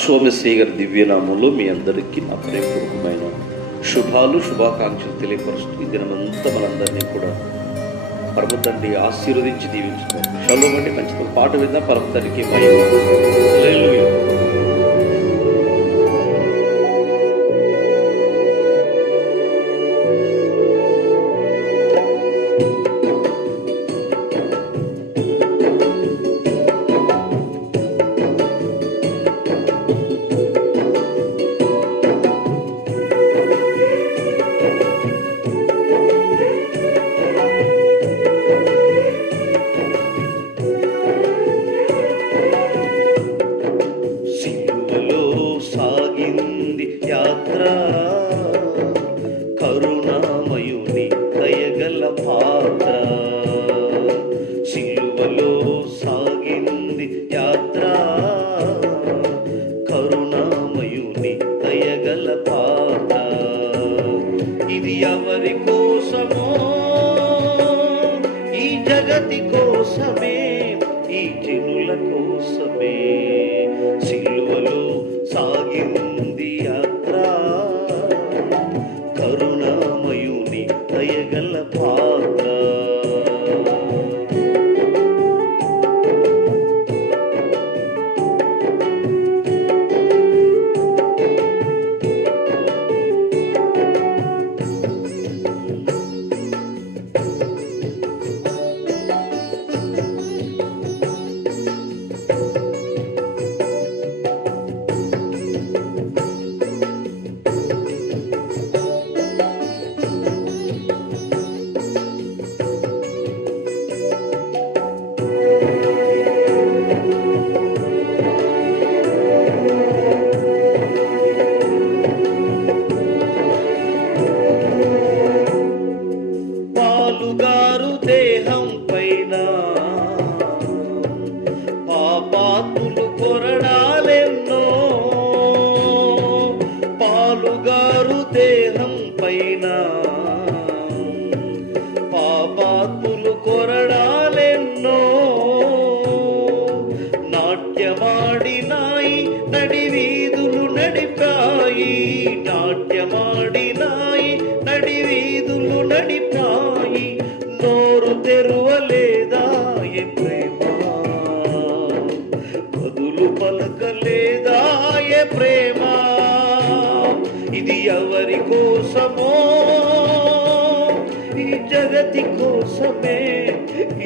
సోమశ్రీ గారి దివ్యనామంలో మీ అందరికీ నా ప్రేమపూర్వకమైన శుభాకాంక్షలు తెలియపరుస్తూ ఈ దినమంతా మనందరినీ కూడా పరమ తండ్రి ఆశీర్వదించి దీవించుతాం. షలోమ్ అండి, మంచి పాట విందాం. పరమ తండ్రికి మహిమ. హల్లెలూయా. సాగింది యాత్ర, కరుణామయుని దయగల పాత్ర. సిలువలో సాగింది యాత్ర, కరుణామయుని దయగల పాత్ర. ఇది ఎవరి కోసమో? ఈ జగతి కోసమే, ఈ జనుల కోసమే. సిలువలో సాగింది యాత్ర, కరుణామయుని దయగల పాత్ర. పాలుగారు దేహం పైన పాపాత్ములు కొరడాలెన్నో. పాలుగారు దేహం పైన పాపాత్ములు కొరడాలెన్నో. నాట్యమాడినాయి, నడివీధులు నడిపాయి. నాట్యమాడినాయి, నడివీధులు నడిపాయి. నోరు తెరువలేదాయే ప్రేమ, బదులు పలకలేదాయే ప్రేమ. ఇది ఎవరి కోసమో? ఈ జగతి కోసమే,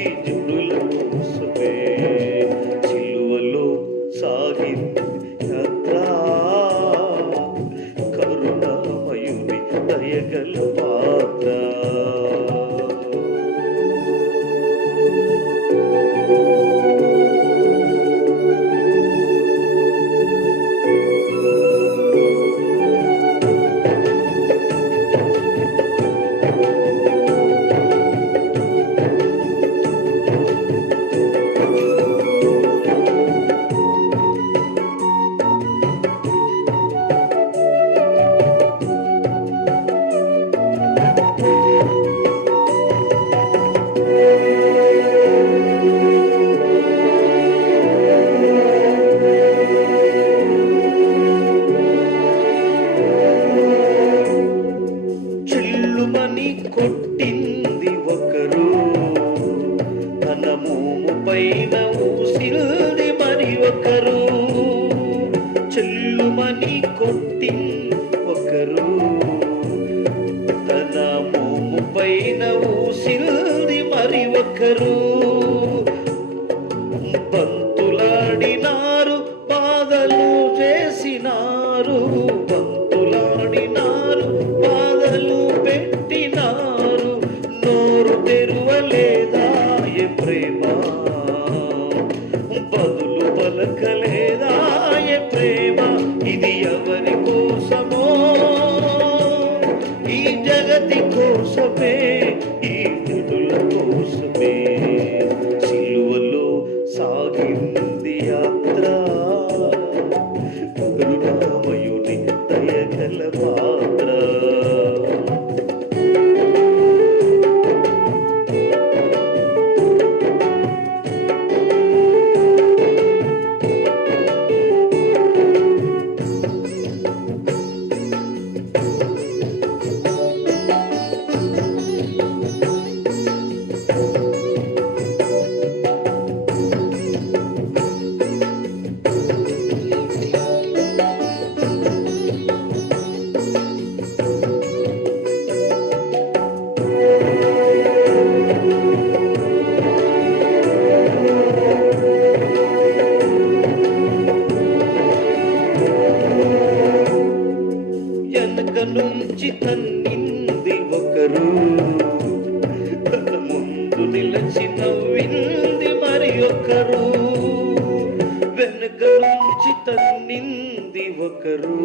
ఈ జనుల కోసమే. సిలువలో సాగింది యాత్ర, కరుణామయుని దయగల పాత్ర. కొట్టింది ఒకరు, తన మోము పైన ఊసిల్ది మరి ఒకరు. చెల్లుమని కొట్టింది ఒకరు, తన మోము పైన ఊసిల్ది మరి ఒకరు. బంతులాడినారు, బాధలు చేసినారు. బంతులాడినారు, బాధలు పెట్టినారు. నోరు తెరువలేదాయే ప్రేమ, బదులు పలకలేదాయే ప్రేమ. ఇది ఎవరి కోసమో? ఈ జగతి కోసమే, ఈ జనుల కోసమే. సిలువలో సాగింది యాత్ర, కరుణామయుని దయగల పాత్ర. వెనక నుంచి తన్నింది ఒకరు, తన ముందు నిలిచి నవ్వింది మరి ఒకరు. వెనక నుంచి తన్నింది ఒకరు,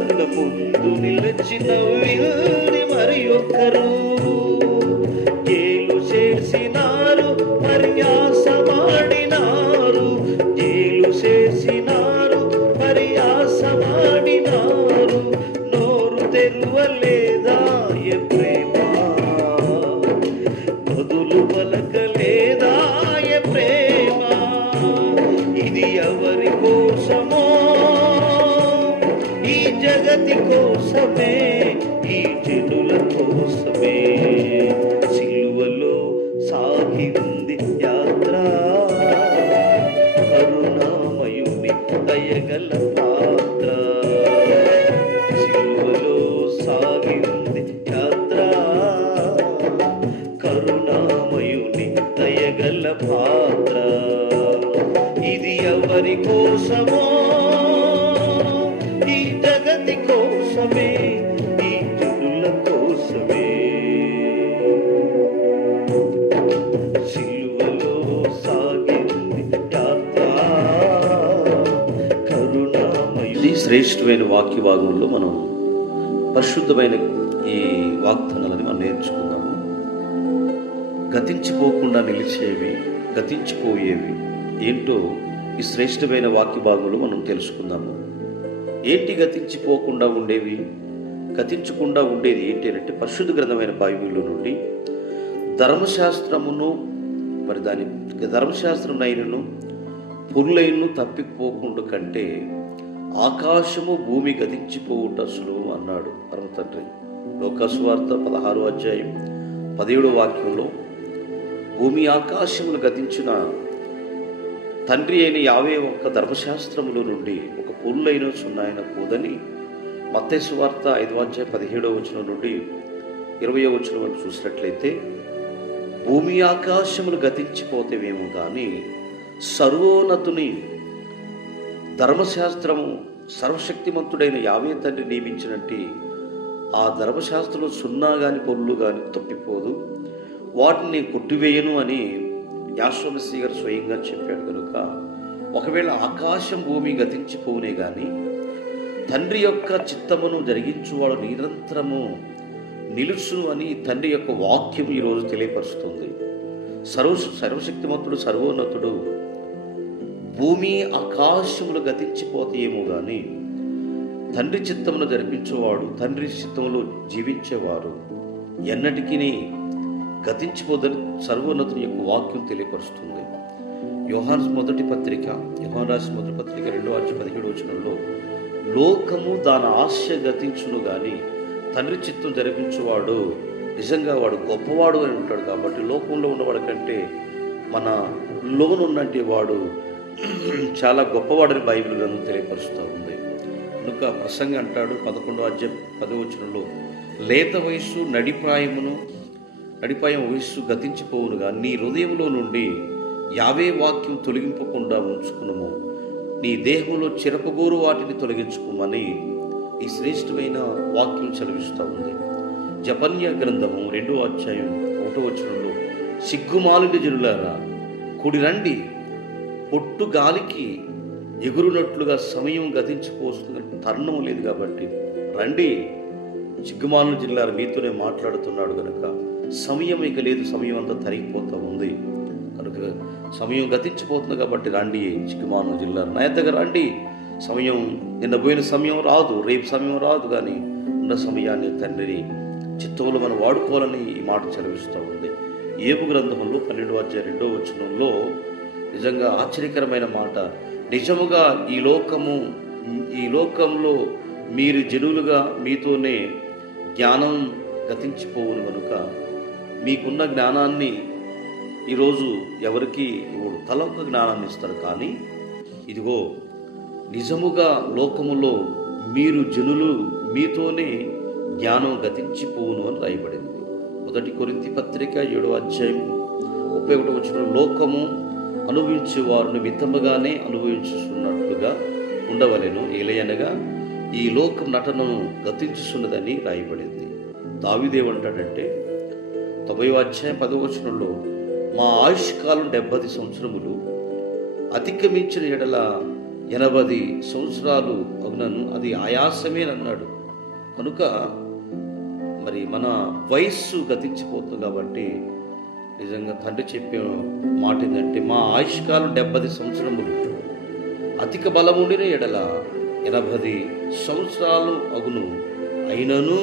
తన ముందు నిలిచి నవ్వింది మరి ఒకరు. జైలు చేసినారు పర్యాసమాడినారు, జైలు చేసినారు పర్యాసమాడినారు. నోరు తెరువలేదాయ ప్రేమ, బదులు పలకలేదాయ ప్రేమ. ఇది ఎవరి కోసమో, ఈ జగతి కోసమే, ఈ జనుల కోసమే. సిలువలో సాగి ఉంది యాత్ర, కరుణామయుని దయగల పాత్ర. సిలువలో సాగి ఉంది యాత్ర, కరుణామయుని దయగల పాత్ర. ఇది ఎవరి కోసమో, ఈ జగతి కోసమే, ఈ జనుల కోసమే. సిలువలో సాగింది యాత్ర, కరుణామయుని. శ్రేష్టమైన వాక్య భాగంలో మనం పరిశుద్ధమైన ఈ వాగ్దానాలని మనం నేర్చుకుందాము. గతించిపోకుండా నిలిచేవి, గతించిపోయేవి ఏంటో ఈ శ్రేష్టమైన వాక్య భాగంలో మనం తెలుసుకుందాము. ఏంటి గతించిపోకుండా ఉండేవి? గతించకుండా ఉండేది ఏంటి అంటే పరిశుద్ధ గ్రంథమైన బైబిల్లో నుండి ధర్మశాస్త్రమును, మరి దాని ధర్మశాస్త్రం నైనను పురులైను తప్పిపోకుండా కంటే ఆకాశము భూమి గతించిపోవుట సులువు అన్నాడు పరమ తండ్రి. లోకాసువార్త 16వ అధ్యాయం 17వ వాక్యంలో భూమి ఆకాశములు గతించిన తండ్రి అయిన యావే ఒక్క ధర్మశాస్త్రముల నుండి ఒక పురులైన సున్నాయన పోదని మత్తయి సువార్త 5వ అధ్యాయం 17వ వచనం నుండి 20వ వచనం వరకు చూసినట్లయితే భూమి ఆకాశములు గతించిపోతేవేమో కానీ సర్వోన్నతుని ధర్మశాస్త్రము సర్వశక్తిమంతుడైన యావే తండ్రి నియమించినట్టు ఆ ధర్మశాస్త్రంలో సున్నా గాని పొల్లు గాని తప్పిపోదు, వాటిని కొట్టివేయను అని యాశ్వమసి గారు స్వయంగా చెప్పాడు. కనుక ఒకవేళ ఆకాశం భూమి గతించిపోనే గాని తండ్రి యొక్క చిత్తమును జరిగించువాడు నిరంతరము నిలుచును అని తండ్రి యొక్క వాక్యం ఈరోజు తెలియపరుస్తుంది. సర్వశక్తిమంతుడు సర్వోన్నతుడు భూమి ఆకాశములు గతించిపోతాయేమో కానీ తండ్రి చిత్తమును జరిపించేవాడు, తండ్రి చిత్తంలో జీవించేవారు ఎన్నటికీ గతించిపోదని సర్వోన్నతుని యొక్క వాక్యం తెలియపరుస్తుంది. యోహాను మొదటి పత్రిక 2వ అధ్యాయం 17వ వచనంలో లోకము దాని ఆశ గతించును గాని తండ్రి చిత్తం జరిపించేవాడు నిజంగా వాడు గొప్పవాడు అని ఉంటాడు. కాబట్టి లోకంలో ఉన్నవాడి కంటే మన లోనున్నట్టు వాడు చాలా గొప్పవాడని బైబిల్ గ్రంథం తెలియపరుస్తూ ఉంది. కనుక ప్రసంగి అంటాడు 11వ అధ్యాయం 10వ వచనంలో లేత వయస్సు నడిపాయం వయస్సు గతించిపోవునుగా నీ హృదయంలో నుండి యావే వాక్యం తొలగింపకుండా ఉంచుకున్నాము, నీ దేహంలో చిరపగోరు వాటిని తొలగించుకోమని ఈ శ్రేష్టమైన వాక్యం చదివిస్తూ ఉంది. జపన్య గ్రంథము 2వ అధ్యాయం 1వ వచనంలో సిగ్గుమాలిన జనులారా కుడి రండి, పొట్టు గాలికి ఎగురునట్లుగా సమయం గతించిపోతున్న తరుణం లేదు కాబట్టి రండి. సిగ్గుమాలిన జిల్లాలు మీతోనే మాట్లాడుతున్నాడు కనుక సమయం ఇక లేదు, సమయం అంతా తరిగిపోతూ ఉంది కనుక సమయం గతించిపోతుంది కాబట్టి రండి సిగ్గుమాలిన జిల్లాలు నా దగ్గర రండి. సమయం నిన్న పోయిన సమయం రాదు, రేపు సమయం రాదు, కానీ ఉన్న సమయాన్ని తండ్రిని చిత్తంలో మనం వాడుకోవాలని ఈ మాట చదివిస్తూ ఉంది. ఏబు గ్రంథంలో 12వ అధ్యాయం 2వ వచనంలో నిజంగా ఆశ్చర్యకరమైన మాట, నిజముగా ఈ లోకంలో మీరు జనులుగా మీతోనే జ్ఞానం గతించిపోవును కనుక మీకున్న జ్ఞానాన్ని ఈరోజు ఎవరికి ఇవ్వడు, తలొక్క జ్ఞానాన్ని ఇస్తారు. కానీ ఇదిగో నిజముగా లోకములో మీరు జనులు మీతోనే జ్ఞానం గతించిపోవును అని రాయబడింది. 1 కొరింథీ పత్రిక 7వ అధ్యాయం 31వ వచనం లోకము అనుభవించే వారిని మితముగానే అనుభవించుతున్నట్లుగా ఉండవలెను, ఏలయనగా ఈ లోక నటనను గతించుతున్నదని రాయబడింది. దావీదేమంటాడంటే 90వ అధ్యాయం 10వ వచనంలో, మా ఆయుష్కాలం 70 సంవత్సరములు, అతిక్రమించిన ఎడల 80 సంవత్సరాలు అగునను, అది ఆయాసమేనన్నాడు. కనుక మరి మన వయస్సు గతించిపోతుంది కాబట్టి నిజంగా తండ్రి చెప్పే మాట ఏంటంటే, మా ఆయుష్కాలం 70 సంవత్సరములు, అధిక బలముండిన ఎడల 80 సంవత్సరాలు అగును, అయినను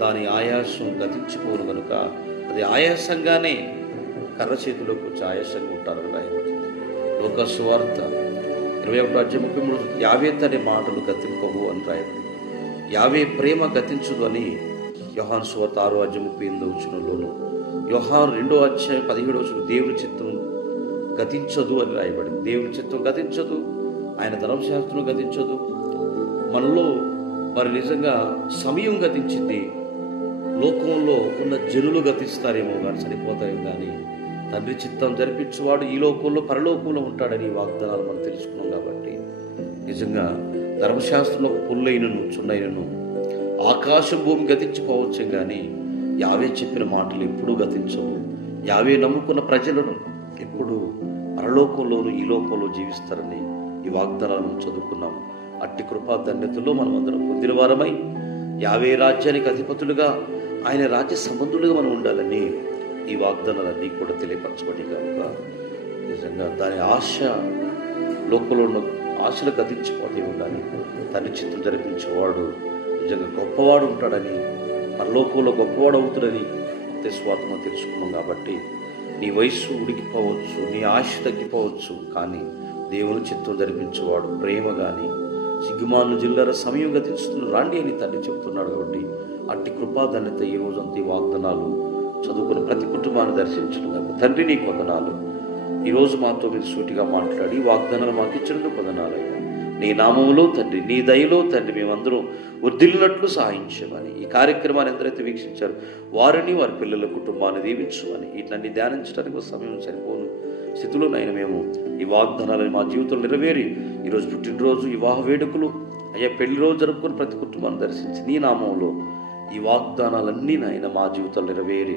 దాని ఆయాసం గతించిపోను కనుక అది ఆయాసంగానే కర్ర చేతిలోకి వచ్చి ఆయాసంగా ఉంటారని రాయబడింది. లోకా సువార్త 21:33 యావే తన మాటలు గతింపవు అని రాయబడింది. యావే ప్రేమ గతించదు అని యోహాను సువార్త 6:38 యోహాను 2:17 దేవుని చిత్తం గతించదు అని రాయబడింది. దేవుని చిత్తం గతించదు, ఆయన ధర్మశాస్త్రం గతించదు. మనలో మరి నిజంగా సమయం గతించింది, లోకంలో ఉన్న జనులు గతిస్తారేమో కానీ చనిపోతారేమో కానీ తండ్రి చిత్తం జరిపించేవాడు ఈ లోకంలో పరలోకంలో ఉంటాడని వాగ్దానాలు మనం తెలుసుకున్నాం. కాబట్టి నిజంగా ధర్మశాస్త్రంలో పుల్లైనను చున్నైనను ఆకాశం భూమి గతించిపోవచ్చు కానీ యావే చెప్పిన మాటలు ఎప్పుడూ గతించవు. యావే నమ్ముకున్న ప్రజలను ఎప్పుడు పరలోకంలోను ఈ లోకంలో జీవిస్తారని ఈ వాగ్దానాలను చదువుకున్నాము. అట్టి కృపా ధన్యతలో మనం అందరం పొందిన వారమై యావే రాజ్యానికి అధిపతులుగా, ఆయన రాజ్య సంబంధులుగా మనం ఉండాలని ఈ వాగ్దానాలన్నీ కూడా తెలియపరచబడి కనుక నిజంగా దాని ఆశ, లోకంలో ఉన్న ఆశలు గతించిపోతే ఉండాలి. తండ్రి చిత్తం జరిపించేవాడు నిజంగా గొప్పవాడు ఉంటాడని, పరలోకంలో గొప్పవాడు అవుతాడని స్వార్థం తెలుసుకున్నాం. కాబట్టి నీ వయస్సు ఉడికిపోవచ్చు, నీ ఆశ తగ్గిపోవచ్చు, కానీ దేవుని చిత్తం జరిపించేవాడు ప్రేమ కానీ సిగ్గుమాను జిల్లర సమయం గతిస్తున్న రాండి అని తండ్రి చెప్తున్నాడు. కాబట్టి అట్టి కృపాధన్యత ఈ రోజంతా ఈ వాగ్దానాలు చదువుకుని ప్రతి కుటుంబాన్ని దర్శించడం తండ్రి నీకు వందనాలు. ఈరోజు మాతో మీరు సూటిగా మాట్లాడి వాగ్దానాలు మాకు ఇచ్చినందుకు వందనాలయ్యా. నీ నామములో తండ్రి, నీ దయలో తండ్రి మేమందరం వర్ధిల్లినట్లు సహాయించమని, ఈ కార్యక్రమాన్ని ఎందరైతే వీక్షించారో వారిని, వారి పిల్లల కుటుంబాన్ని దీవించమని, వీటిని ధ్యానించడానికి ఒక సమయం సరిపోను స్థితిలోనైనా మేము ఈ వాగ్దానాలను మా జీవితంలో నెరవేరి ఈరోజు పుట్టినరోజు, వివాహ వేడుకలు, అయ్యా పెళ్లి రోజు జరుపుకొని ప్రతి కుటుంబాన్ని దర్శించి నీ నామంలో ఈ వాగ్దానాలన్నీ నాయన మా జీవితంలో నెరవేరి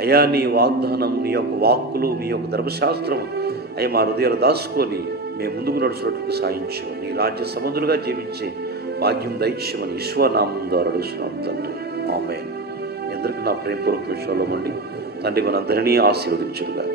అయ్యా నీ వాగ్దానం, నీ యొక్క వాక్కులు, నీ యొక్క ధర్మశాస్త్రం అయ్యా మా హృదయాలు దాచుకొని మేము ముందుకు నడుచున్నట్టు సాయించు. నీ రాజ్య సముద్రులుగా జీవించే భాగ్యం దైత్యమని ఈశ్వరనామం ద్వారా అడుగుతున్నాం తండ్రి. ఆమేన్. అందరికీ నా ప్రేమపూర్వక విషయంలో మండి తండ్రి మనందరినీ ఆశీర్వదించుగాక.